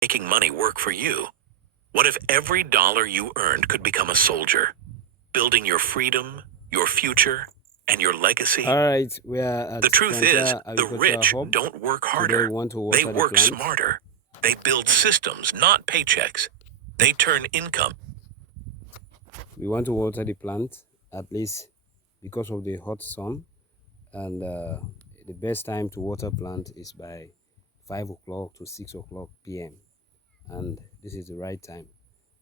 making money work for you? What if every dollar you earned could become a soldier, building your freedom, your future, and your legacy? All right, we are The at truth is, Frontier the Agricultural rich Hub. don't work Today, we harder. want to They water the work plants. smarter. They build systems, not paychecks. They turn income. We want to water the plant at least because of the hot sun, and the best time to water plant is by 5 o'clock to 6 o'clock p.m. And this is the right time.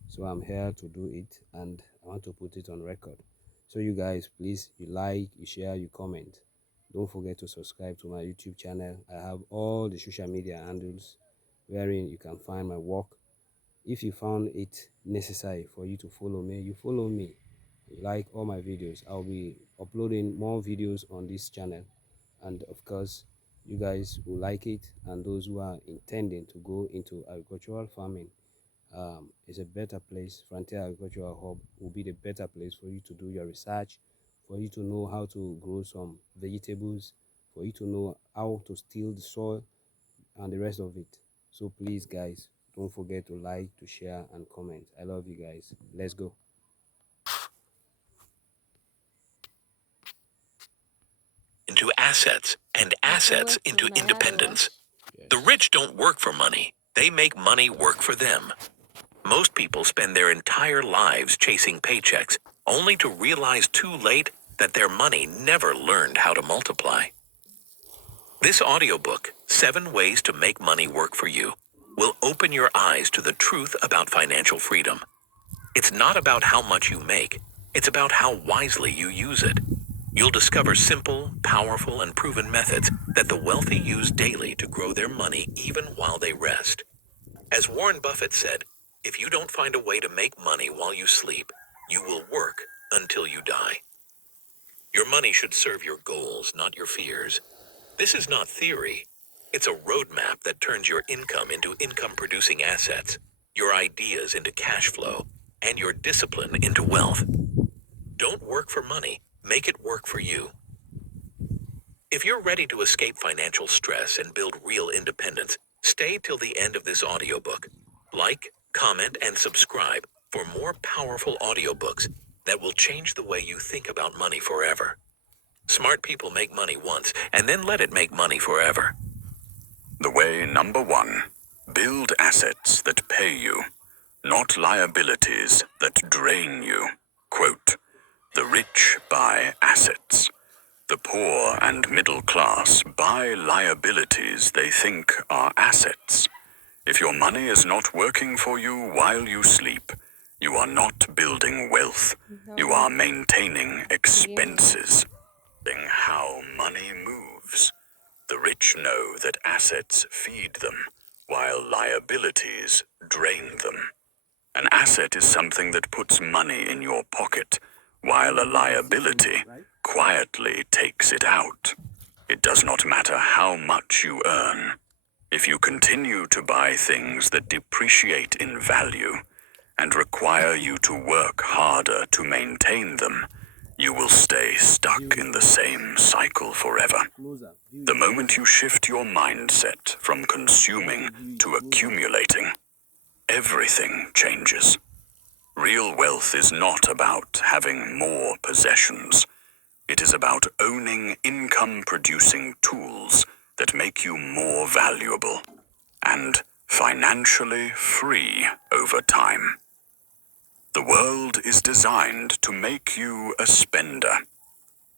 So I'm here to do it, and I want to put it on record. So you guys, please, you like, you share, you comment. Don't forget to subscribe to my YouTube channel. I have all the social media handles wherein you can find my work. If you found it necessary for you to follow me, you follow me. You like all my videos. I'll be uploading more videos on this channel, and of course you guys will like it, and those who are intending to go into agricultural farming, is a better place. Frontier Agricultural Hub will be the better place for you to do your research, for you to know how to grow some vegetables, for you to know how to still the soil and the rest of it. So please guys, don't forget to like, to share, and comment. I love you guys. Let's go. Into assets and assets into independence. The Yes. rich don't work for money. They make money work for them. Most people spend their entire lives chasing paychecks, only to realize too late that their money never learned how to multiply. This audiobook, 7 Ways to Make Money Work for You, will open your eyes to the truth about financial freedom. It's not about how much you make, it's about how wisely you use it. You'll discover simple, powerful, and proven methods that the wealthy use daily to grow their money even while they rest. As Warren Buffett said, if you don't find a way to make money while you sleep, you will work until you die. Your money should serve your goals, not your fears. This is not theory. It's a roadmap that turns your income into income-producing assets, your ideas into cash flow, and your discipline into wealth. Don't work for money. Make it work for you. If you're ready to escape financial stress and build real independence, stay till the end of this audiobook. Like, comment, and subscribe for more powerful audiobooks that will change the way you think about money forever. Smart people make money once and then let it make money forever. The way number 1. Build assets that pay you, not liabilities that drain you. Quote, the rich buy assets. The poor and middle class buy liabilities they think are assets. If your money is not working for you while you sleep, you are not building wealth. You are maintaining expenses. How money moves. The rich know that assets feed them, while liabilities drain them. An asset is something that puts money in your pocket, while a liability quietly takes it out. It does not matter how much you earn. If you continue to buy things that depreciate in value and require you to work harder to maintain them, you will stay stuck in the same cycle forever. The moment you shift your mindset from consuming to accumulating, everything changes. Real wealth is not about having more possessions. It is about owning income-producing tools that make you more valuable and financially free over time. The world is designed to make you a spender.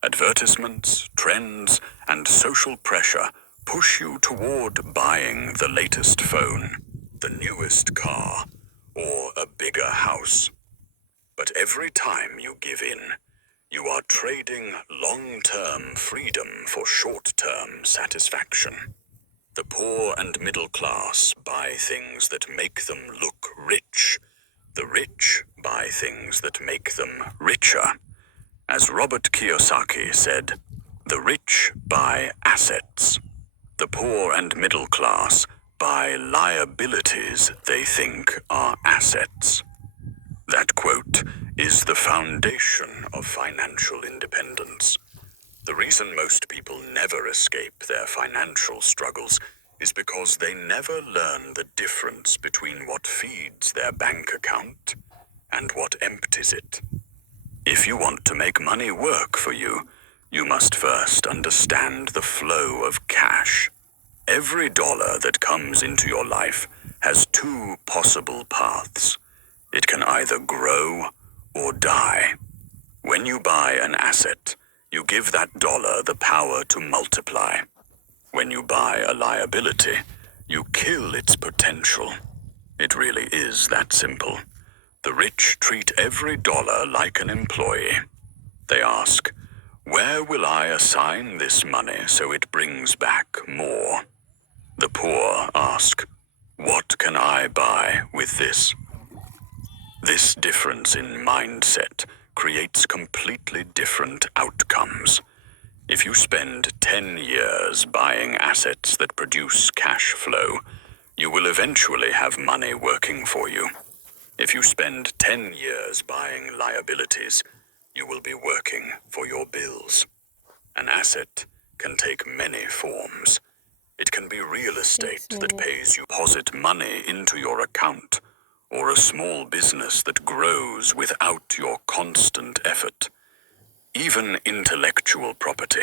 Advertisements, trends, and social pressure push you toward buying the latest phone, the newest car, or a bigger house. But every time you give in, you are trading long-term freedom for short-term satisfaction. The poor and middle class buy things that make them look rich. The rich buy things that make them richer. As Robert Kiyosaki said, the rich buy assets. The poor and middle class buy liabilities they think are assets. That quote is the foundation of financial independence. The reason most people never escape their financial struggles is because they never learn the difference between what feeds their bank account and what empties it. If you want to make money work for you, you must first understand the flow of cash. Every dollar that comes into your life has two possible paths. It can either grow or die. When you buy an asset, you give that dollar the power to multiply. When you buy a liability, you kill its potential. It really is that simple. The rich treat every dollar like an employee. They ask, "Where will I assign this money so it brings back more?" The poor ask, "What can I buy with this?" This difference in mindset creates completely different outcomes. If you spend 10 years buying assets that produce cash flow, you will eventually have money working for you. If you spend 10 years buying liabilities, you will be working for your bills. An asset can take many forms. It can be real estate that pays you deposit money into your account, or a small business that grows without your constant effort. Even intellectual property,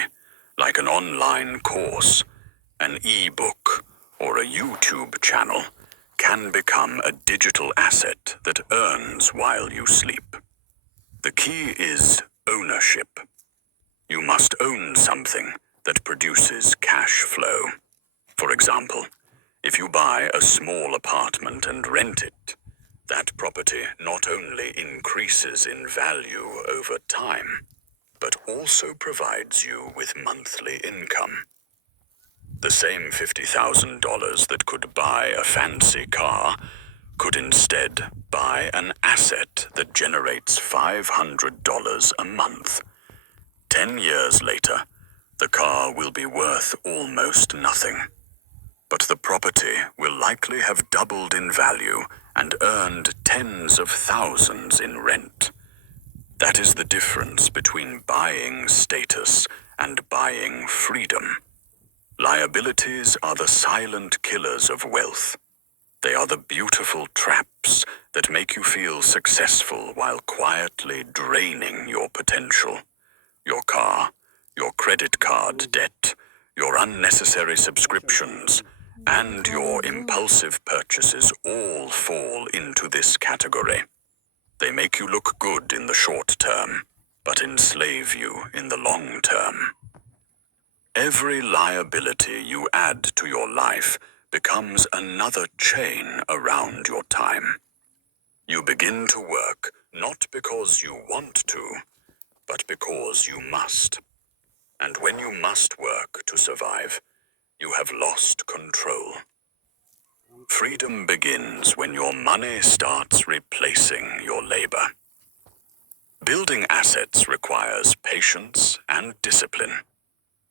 like an online course, an e-book, or a YouTube channel, can become a digital asset that earns while you sleep. The key is ownership. You must own something that produces cash flow. For example, if you buy a small apartment and rent it, that property not only increases in value over time, but also provides you with monthly income. The same $50,000 that could buy a fancy car could instead buy an asset that generates $500 a month. 10 years later, the car will be worth almost nothing. But the property will likely have doubled in value and earned tens of thousands in rent. That is the difference between buying status and buying freedom. Liabilities are the silent killers of wealth. They are the beautiful traps that make you feel successful while quietly draining your potential. Your car, your credit card debt, your unnecessary subscriptions, and your impulsive purchases all fall into this category. They make you look good in the short term, but enslave you in the long term. Every liability you add to your life becomes another chain around your time. You begin to work not because you want to, but because you must. And when you must work to survive, you have lost control. Freedom begins when your money starts replacing your labor. Building assets requires patience and discipline.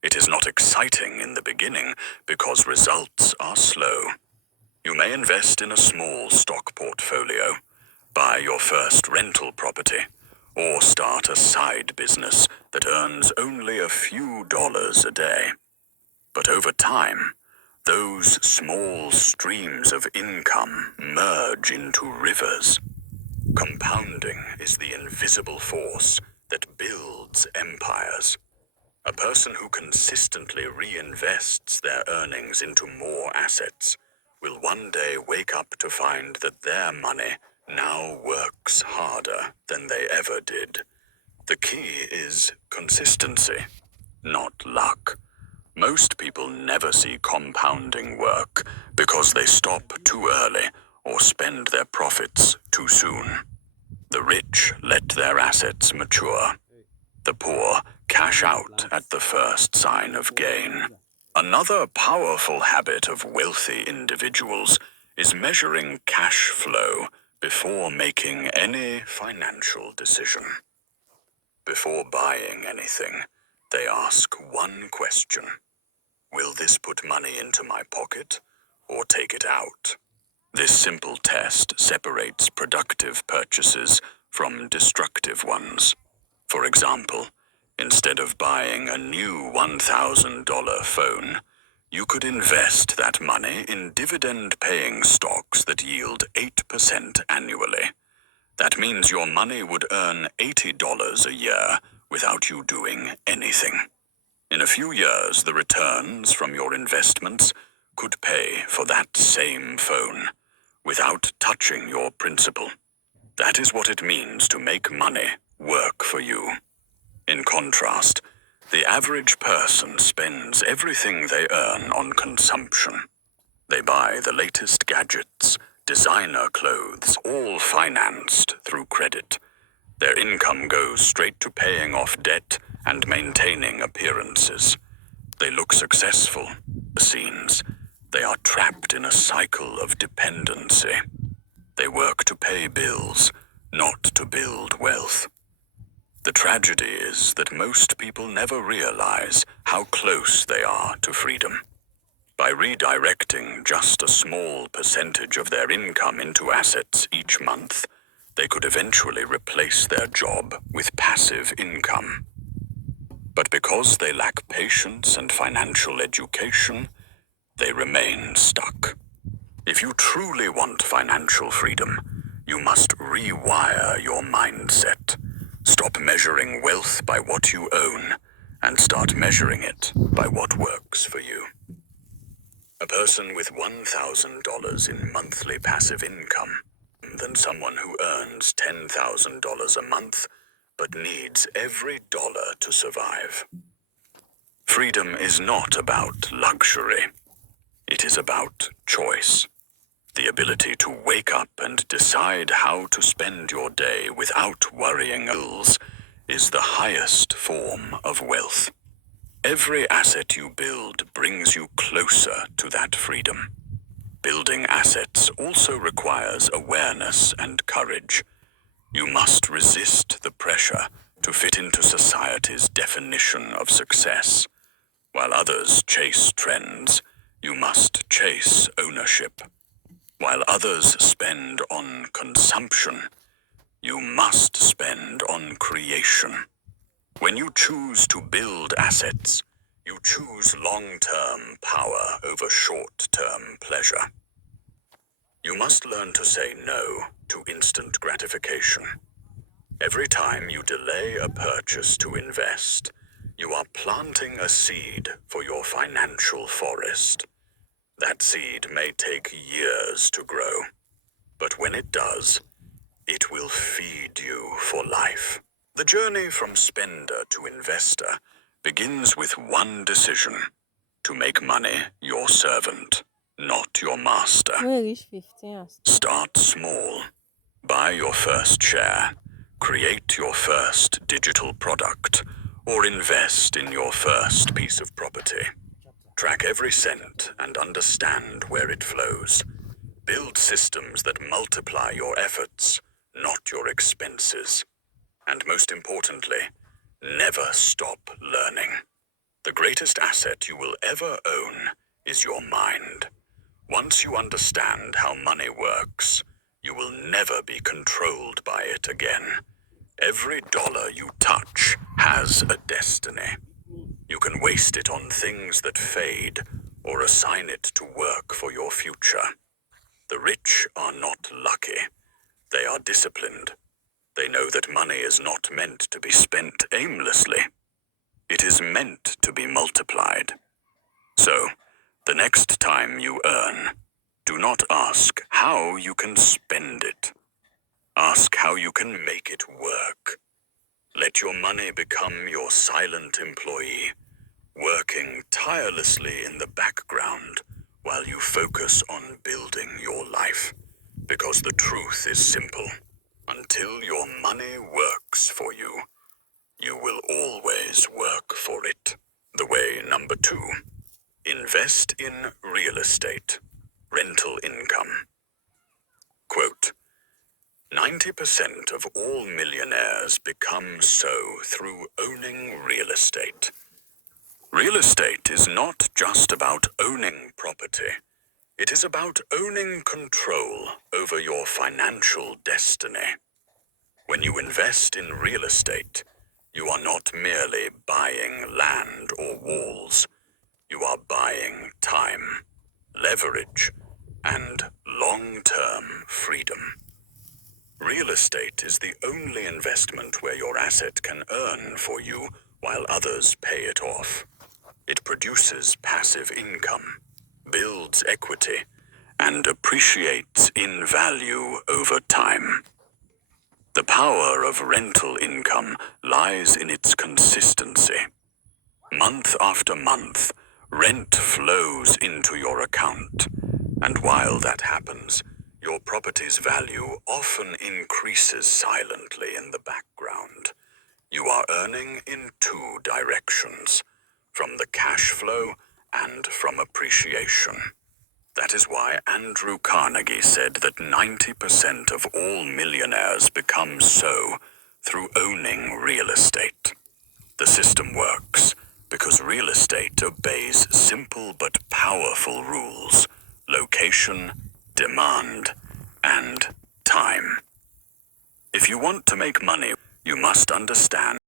It is not exciting in the beginning because results are slow. You may invest in a small stock portfolio, buy your first rental property, or start a side business that earns only a few dollars a day. But over time, those small streams of income merge into rivers. Compounding is the invisible force that builds empires. A person who consistently reinvests their earnings into more assets will one day wake up to find that their money now works harder than they ever did. The key is consistency, not luck. Most people never see compounding work because they stop too early or spend their profits too soon. The rich let their assets mature. The poor cash out at the first sign of gain. Another powerful habit of wealthy individuals is measuring cash flow before making any financial decision. Before buying anything, they ask one question. Will this put money into my pocket or take it out? This simple test separates productive purchases from destructive ones. For example, instead of buying a new $1,000 phone, You could invest that money in dividend-paying stocks that yield 8% annually. That means your money would earn $80 a year without you doing anything. In a few years, the returns from your investments could pay for that same phone without touching your principal. That is what it means to make money work for you. In contrast, the average person spends everything they earn on consumption. They buy the latest gadgets, designer clothes, all financed through credit. Their income goes straight to paying off debt and maintaining appearances. They look successful. The scenes. They are trapped in a cycle of dependency. They work to pay bills, not to build wealth. The tragedy is that most people never realize how close they are to freedom. By redirecting just a small percentage of their income into assets each month, they could eventually replace their job with passive income. But because they lack patience and financial education, they remain stuck. If you truly want financial freedom, you must rewire your mindset. Stop measuring wealth by what you own and start measuring it by what works for you. A person with $1,000 in monthly passive income than someone who earns $10,000 a month but needs every dollar to survive. Freedom is not about luxury. It is about choice. The ability to wake up and decide how to spend your day without worrying bills is the highest form of wealth. Every asset you build brings you closer to that freedom. Building assets also requires awareness and courage. You must resist the pressure to fit into society's definition of success. While others chase trends, you must chase ownership. While others spend on consumption, you must spend on creation. When you choose to build assets, you choose long-term power over short-term pleasure. You must learn to say no to instant gratification. Every time you delay a purchase to invest, you are planting a seed for your financial forest. That seed may take years to grow, but when it does, it will feed you for life. The journey from spender to investor begins with one decision: to make money your servant, not your master. When you reach 15 and stop. Start small. Buy your first share. Create your first digital product, or invest in your first piece of property. Track every cent and understand where it flows. Build systems that multiply your efforts, not your expenses. And most importantly, never stop learning. The greatest asset you will ever own is your mind. Once you understand how money works, you will never be controlled by it again. Every dollar you touch has a destiny. You can waste it on things that fade, or assign it to work for your future. The rich are not lucky. They are disciplined. They know that money is not meant to be spent aimlessly. It is meant to be multiplied. So, the next time you earn, do not ask how you can spend it. Ask how you can make it work. Let your money become your silent employee, working tirelessly in the background while you focus on building your life. Because the truth is simple. Until your money works for you, you will always work for it. The way number 2. Invest in real estate, rental income. Quote, 90% of all millionaires become so through owning real estate. Real estate is not just about owning property. It is about owning control over your financial destiny. When you invest in real estate, you are not merely buying land or walls. You are buying time, leverage, and long-term freedom. Real estate is the only investment where your asset can earn for you while others pay it off. It produces passive income, builds equity, and appreciates in value over time. The power of rental income lies in its consistency. Month after month, rent flows into your account, and while that happens, your property's value often increases silently in the background. You are earning in two directions, from the cash flow and from appreciation. That is why Andrew Carnegie said that 90% of all millionaires become so through owning real estate. The system works because real estate obeys simple but powerful rules: location, demand, and time. If you want to make money, you must understand